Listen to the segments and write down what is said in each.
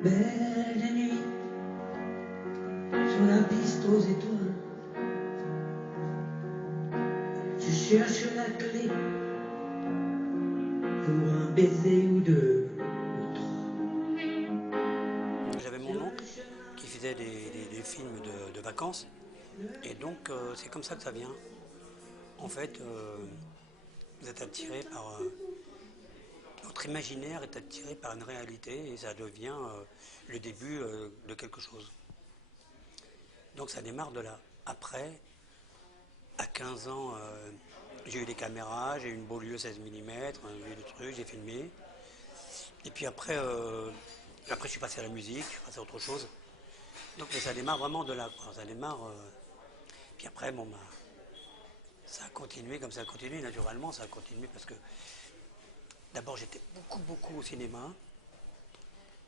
Belle nuit, sur la piste aux étoiles, je cherche la clé pour un baiser ou deux ou trois. J'avais mon oncle qui faisait des films de vacances, et donc c'est comme ça que ça vient. En fait, vous êtes attiré par... votre imaginaire est attiré par une réalité et ça devient le début de quelque chose. Donc ça démarre de là. Après, à 15 ans, j'ai eu des caméras, j'ai eu une Beaulieu 16 mm, j'ai eu des trucs, j'ai filmé. Et puis après je suis passé à la musique, je suis passé à autre chose. Donc mais ça démarre vraiment de là, quoi. Ça démarre. Puis après, bon, bah, ça a continué comme ça a continué, naturellement, ça a continué parce que d'abord j'étais beaucoup au cinéma.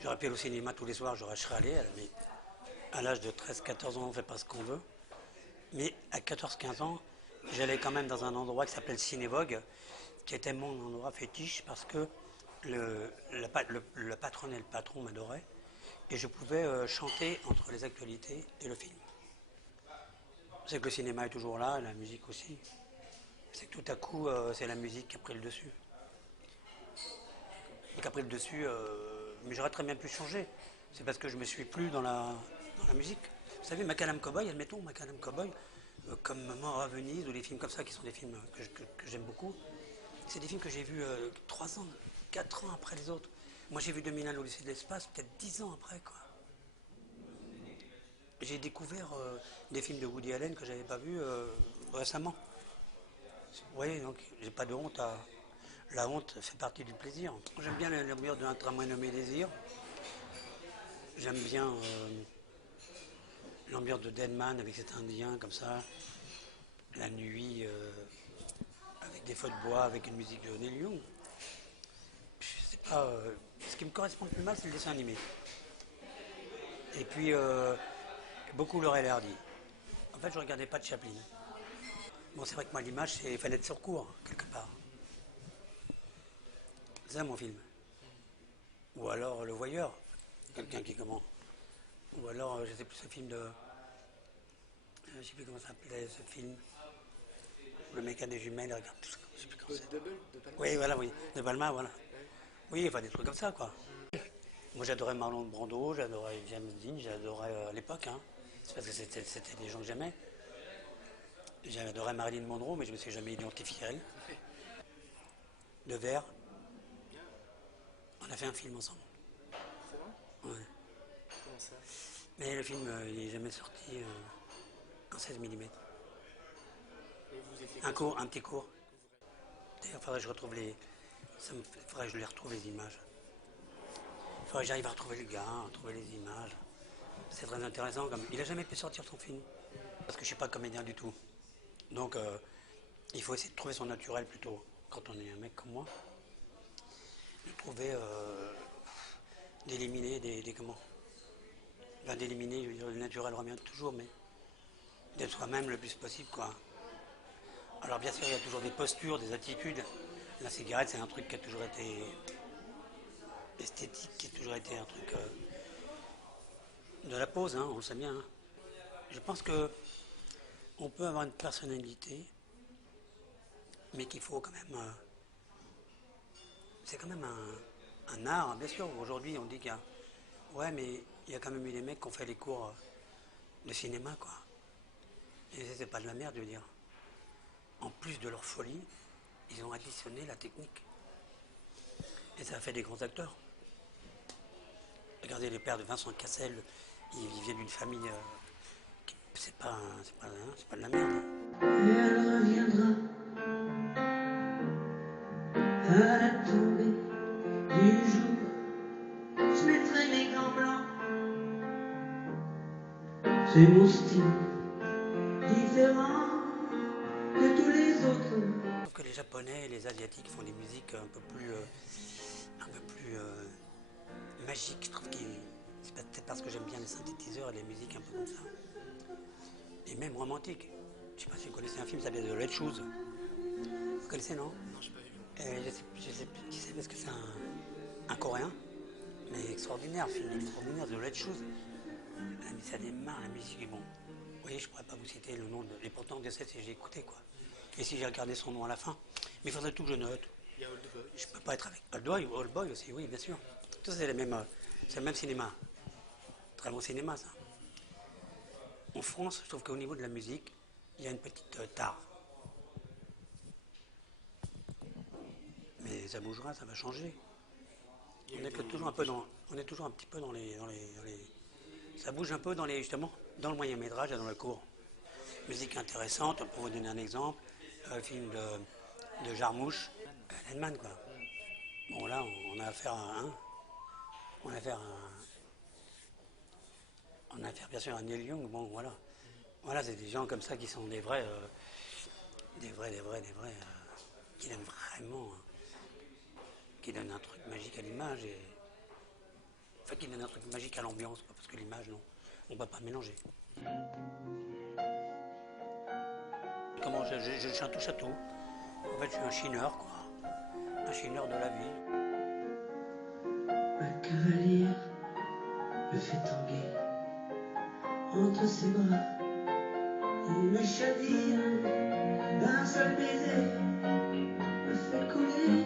J'aurais pu aller au cinéma tous les soirs, je serais allé, mais à l'âge de 13-14 ans, on ne fait pas ce qu'on veut. Mais à 14-15 ans, j'allais quand même dans un endroit qui s'appelait le Cinévogue, qui était mon endroit fétiche parce que le patron et le patron m'adoraient et je pouvais chanter entre les actualités et le film. C'est que le cinéma est toujours là, la musique aussi. C'est que tout à coup, c'est la musique qui a pris le dessus. Et qui a pris le dessus, mais j'aurais très bien pu changer. C'est parce que je ne me suis plus dans la musique. Vous savez, Macadam Cowboy, admettons, Macadam Cowboy, comme Mort à Venise, ou des films comme ça, qui sont des films que j'aime beaucoup, c'est des films que j'ai vus 3 ans, 4 ans après les autres. Moi, j'ai vu 2001 l'Odyssée de l'espace, peut-être 10 ans après, quoi. J'ai découvert des films de Woody Allen que je n'avais pas vus récemment. Vous voyez, donc j'ai pas de honte à... La honte fait partie du plaisir. J'aime bien l'ambiance d'un tramway nommé Désir. J'aime bien l'ambiance de Deadman avec cet indien comme ça. La nuit avec des feux de bois, avec une musique de Neil Young. Je sais pas, ce qui me correspond le plus mal, c'est le dessin animé. Et puis, beaucoup Laurel et Hardy. En fait, je regardais pas de Chaplin. Bon, c'est vrai que moi, l'image, il fallait être sur court, quelque part. C'est ça mon film. Ou alors Le Voyeur, quelqu'un qui comment. Ou alors, je sais plus, ce film de... Je sais plus comment ça s'appelait, ce film. Le mec a des jumelles, il regarde tout ça. Je sais plus comment c'est. Oui, voilà, oui. De Palma, voilà. Oui, enfin des trucs comme ça, quoi. Moi, j'adorais Marlon Brando, j'adorais James Dean, j'adorais à l'époque, hein. C'est parce que c'était des gens que j'aimais. J'adorais Marilyn Monroe, mais je ne me suis jamais identifié à elle. De Verre, on a fait un film ensemble. C'est vrai? Ouais. Comment ça? Mais le film, il n'est jamais sorti en 16 mm. Et vous étiez Un quoi sur court, un petit court. D'ailleurs, il faudrait que je retrouve les. Faudrait que je les retrouve les images. Il faudrait que j'arrive à retrouver le gars, à retrouver les images. C'est très intéressant. Il n'a jamais pu sortir son film. Parce que je ne suis pas comédien du tout. Donc, il faut essayer de trouver son naturel plutôt. Quand on est un mec comme moi, de trouver, d'éliminer des comment. Enfin, d'éliminer, je veux dire, le naturel revient toujours, mais d'être soi-même le plus possible, quoi. Alors, bien sûr, il y a toujours des postures, des attitudes. La cigarette, c'est un truc qui a toujours été esthétique, qui a toujours été un truc de la pose, hein, on le sait bien. Hein. Je pense que on peut avoir une personnalité, mais qu'il faut quand même. C'est quand même un art, hein. Bien sûr. Aujourd'hui, on dit qu'il y a. Ouais, mais il y a quand même eu des mecs qui ont fait les cours de cinéma, quoi. Et c'est pas de la merde, je veux dire. En plus de leur folie, ils ont additionné la technique. Et ça a fait des grands acteurs. Regardez les pères de Vincent Cassel, ils viennent d'une famille. C'est pas, c'est pas de la merde. Elle reviendra à la tombée du jour. Je mettrai mes gants blancs. C'est mon style, différent de tous les autres. Sauf que les Japonais et les Asiatiques font des musiques un peu plus magiques. Je trouve que c'est peut-être parce que j'aime bien les synthétiseurs et les musiques un peu comme ça. Et même romantiques. Je sais pas si vous connaissez un film, ça s'appelle The Red Shoes. Vous connaissez, non? Non, j'ai pas vu. Je sais plus qui c'est parce que c'est un Coréen. Mais extraordinaire, film extraordinaire, de l'autre chose. Ça démarre, la musique est bon. Vous voyez, je ne pourrais pas vous citer le nom de... Et pourtant, de cette, j'ai écouté, quoi. Et si j'ai regardé son nom à la fin, mais il faudrait tout que je note. Il y a Old Boy. Je ne peux pas être avec Old Boy aussi, oui, bien sûr. Tout ça, c'est le même cinéma. Très bon cinéma, ça. En France, je trouve qu'au niveau de la musique, il y a une petite tare. Mais ça bougera, ça va changer. On est toujours un peu on est toujours un petit peu dans les, ça bouge un peu justement, dans le moyen métrage et dans le court. Musique intéressante, pour vous donner un exemple, film de Jarmouche, Lenman, quoi. Bon, là, on a affaire à on a affaire bien sûr à Neil Young, bon, voilà. Voilà, c'est des gens comme ça qui sont des vrais, qui donnent vraiment, qui donnent un truc magique à l'image, enfin qui donnent un truc magique à l'ambiance, parce que l'image, non, on ne peut pas mélanger. Comment je suis un touche à tout. En fait, je suis un chineur, quoi. Un chineur de la vie. Ma cavalière me fait tanguer entre ses bras. Il me chavire d'un seul baiser, me fait couler,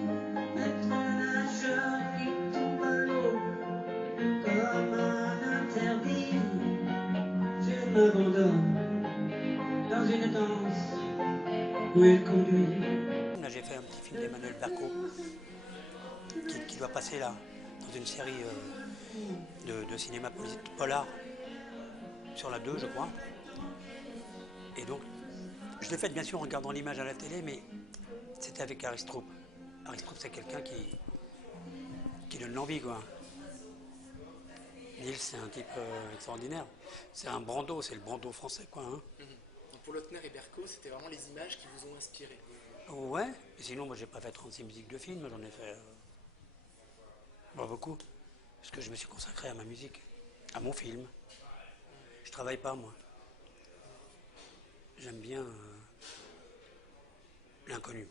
être un nageur qui tombe à l'eau comme un interdit. Je m'abandonne dans une danse où il conduit. Là, j'ai fait un petit film d'Emmanuel Berco qui doit passer là, dans une série de cinéma polar sur la 2, je crois. Et donc, je l'ai fait bien sûr en regardant l'image à la télé, mais c'était avec Aristrup. Aristrup, c'est quelqu'un qui donne l'envie, quoi. Nils, c'est un type extraordinaire. C'est un Brando, c'est le Brando français, quoi. Hein. Donc pour Lautner et Berco, c'était vraiment les images qui vous ont inspiré. Ouais, et sinon, moi, j'ai pas fait 36 musiques de films, j'en ai fait pas beaucoup. Parce que je me suis consacré à ma musique, à mon film. Je travaille pas, moi. J'aime bien l'inconnu.